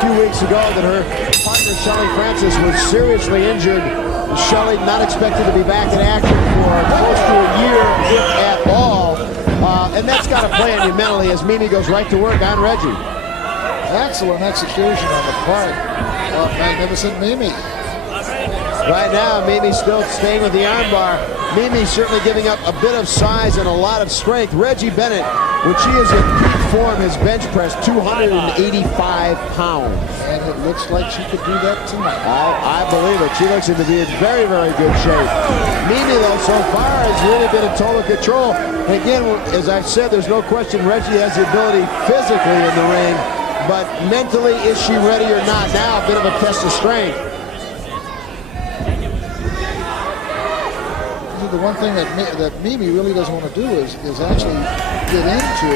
few weeks ago that her partner Shelly Francis was seriously injured. Shelly not expected to be back in action for close to a year, if at all. And that's got to play on you mentally as Mimi goes right to work on Reggie. Excellent execution on the part of magnificent Mimi. Right now, Mimi still staying with the armbar. Mimi certainly giving up a bit of size and a lot of strength. Reggie Bennett, when she is in peak form, has bench pressed 285 pounds. And it looks like she could do that tonight. I believe it. She looks to be in very, very good shape. Mimi, though, so far has really been in total control. And again, as I've said, there's no question Reggie has the ability physically in the ring, but mentally, is she ready or not? Now, a bit of a test of strength. The one thing that Mimi really doesn't want to do is actually get into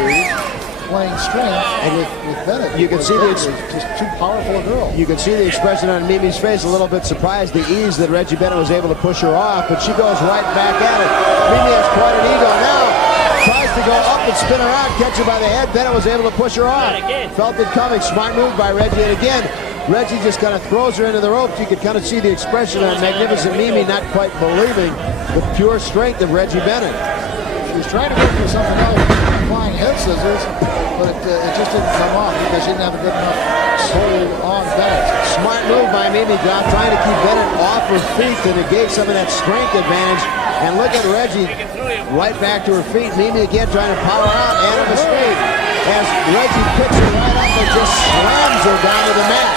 playing strength with Bennett. You can see just too powerful a girl. You can see the expression on Mimi's face, a little bit surprised, the ease that Reggie Bennett was able to push her off, but she goes right back at it. Mimi has quite an ego now. Tries to go up and spin around, catch her by the head. Bennett was able to push her off. Felt it coming. Smart move by Reggie. And again, Reggie just kind of throws her into the ropes. You could kind of see the expression on magnificent Mimi not quite believing the pure strength of Reggie Bennett. She was trying to go for something else, flying head scissors, but it just didn't come off because she didn't have a good enough hold on Bennett. Smart move by Mimi, trying to keep Bennett off her feet to negate some of that strength advantage. And look at Reggie right back to her feet. Mimi again trying to power out and of his feet as Reggie picks her right up and just slams her down to the mat.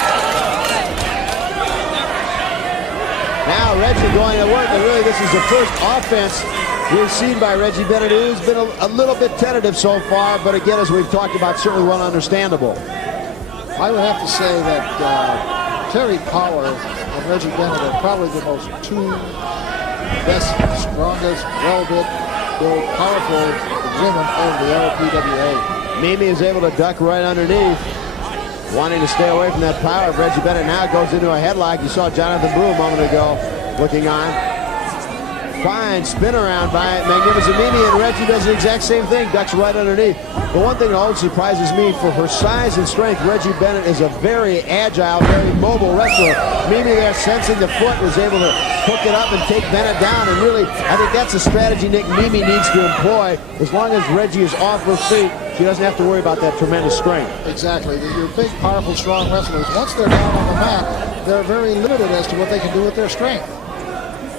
Now Reggie going to work, and really this is the first offense we've seen by Reggie Bennett, who's been a little bit tentative so far, but again, as we've talked about, certainly well understandable. I would have to say that Terry Power and Reggie Bennett are probably the two best, strongest, well-built, powerful women of the LPWA. Mimi is able to duck right underneath, wanting to stay away from that power. Reggie Bennett now goes into a headlock. You saw Jonathan Brew a moment ago looking on. Fine spin around by magnificent Mimi, and Reggie does the exact same thing, ducks right underneath. The one thing that always surprises me, for her size and strength, Reggie Bennett is a very agile, very mobile wrestler. Mimi there sensing the foot was able to hook it up and take Bennett down, and really, I think that's a strategy Nick Mimi needs to employ. As long as Reggie is off her feet, she doesn't have to worry about that tremendous strength. Exactly. Your big, powerful, strong wrestlers, once they're down on the mat, they're very limited as to what they can do with their strength.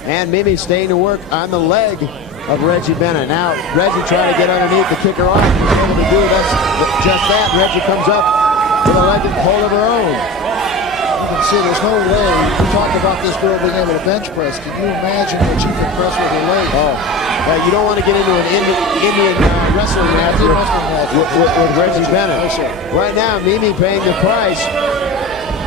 And Mimi staying to work on the leg of Reggie Bennett. Now Reggie trying to get underneath to kick her off. He's able to do just that. Reggie comes up with a leg and hold of her own. You can see there's no way. You talk about this girl being able to bench press. Can you imagine what she can press with her leg? Oh, you don't want to get into an Indian wrestling match with Reggie Bennett. Right now, Mimi paying the price.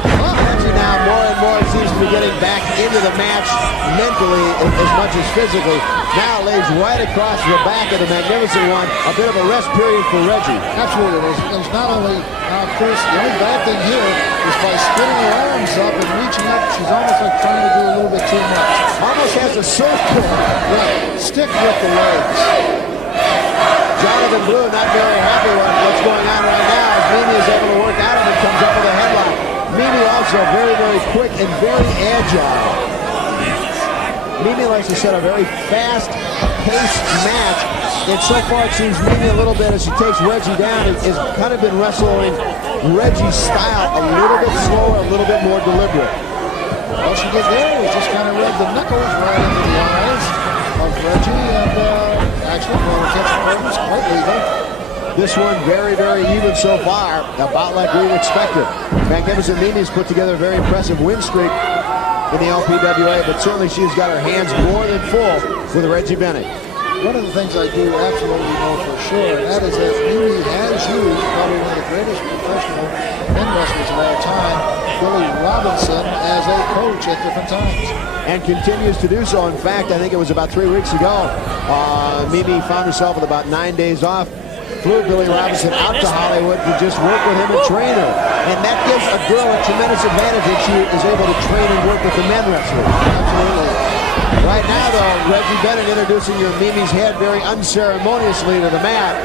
Reggie now more and more seems to be getting back into the match mentally as much as physically. Now lays right across the back of the magnificent one. A bit of a rest period for Reggie. Absolutely. There's not only, of course, the only bad thing here is by spinning her arms up and reaching up, she's almost like trying to do a little bit too much. Almost has a surfboard. Right. Stick with the legs. Jonathan Blue not very happy with what's going on right now as Mimi is able to work out of it, comes up with a headlock. Mimi also very, very quick and very agile. Mimi likes to set a very fast-paced match, and so far it seems Mimi a little bit, as she takes Reggie down, has kind of been wrestling Reggie's style a little bit slower, a little bit more deliberate. All she did there was just kind of rub the knuckles right into the eyes of Reggie, and actually, for catching purpose, quite legal. This one very, very even so far, about like we expected. Magnificent Mimi's put together a very impressive win streak in the LPWA, but certainly she's got her hands more than full with Reggie Bennett. One of the things I do absolutely know for sure, and that is that Mimi has used probably one of the greatest professional men wrestlers of all time, Billy Robinson, as a coach at different times. And continues to do so. In fact, I think it was about 3 weeks ago, Mimi found herself with about 9 days off. Flew Billy Robinson out to Hollywood to just work with him and train her. And that gives a girl a tremendous advantage if she is able to train and work with the men wrestlers. Absolutely. Right now, though, Reggie Bennett introducing your Mimi's head very unceremoniously to the mat.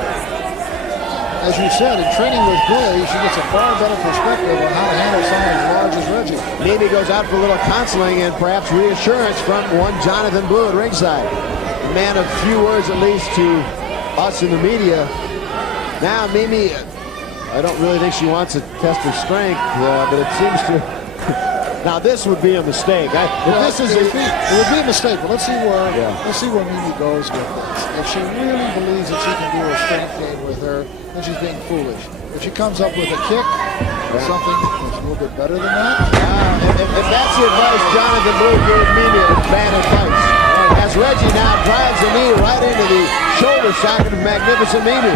as you said, in training with Billy, she gets a far better perspective on how to handle someone as large as Reggie. Mimi goes out for a little counseling and perhaps reassurance from one Jonathan Blue at ringside. A man of few words, at least, to us in the media. Now, Mimi, I don't really think she wants to test her strength, but it seems to... Now, this would be a mistake. It would be a mistake, but let's see where Mimi goes with this. If she really believes that she can do a strength game with her, then she's being foolish. If she comes up with a kick or something that's a little bit better than that. If that's the advice Jonathan Blue gave Mimi, it's bad advice. As Reggie now drives the knee right into the shoulder socket of magnificent Mimi.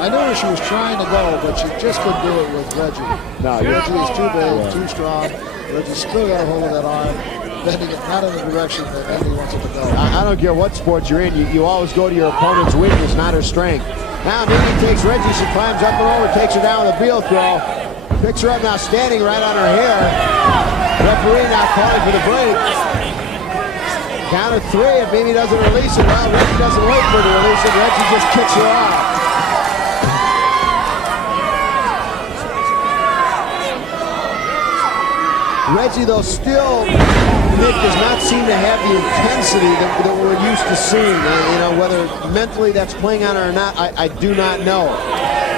I knew she was trying to go, but she just couldn't do it with Reggie. No, Reggie is too big, too strong. Reggie still got a hold of that arm, bending it not in the direction that Mimi wants it to go. I don't care what sport you're in, you always go to your opponent's weakness, not her strength. Now Mimi takes Reggie, she climbs up and over, takes her down with a field throw. Picks her up now, standing right on her hair. Referee now calling for the break. Count of 3, if Mimi doesn't release it, well, Reggie doesn't wait for her to release it, Reggie just kicks her off. Reggie, though, still, Nick, does not seem to have the intensity that we're used to seeing. You know, whether mentally that's playing on her or not, I do not know.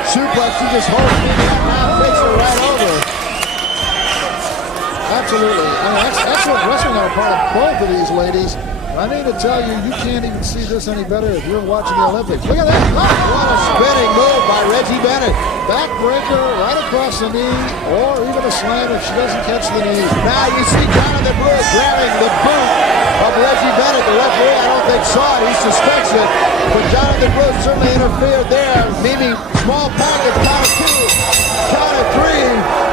Suplex, she just holds Mimi up now, takes her right over. Absolutely. I mean, excellent wrestling on the part of both of these ladies. I need to tell you, you can't even see this any better if you're watching the Olympics. Look at that. What a spinning move by Reggie Bennett. Backbreaker right across the knee, or even a slam if she doesn't catch the knee. Now you see Jonathan Blue grabbing the boot of Reggie Bennett. The referee, I don't think, saw it. He suspects it. But Jonathan Blue certainly interfered there. Mimi, small pocket, count of 2, count of 3.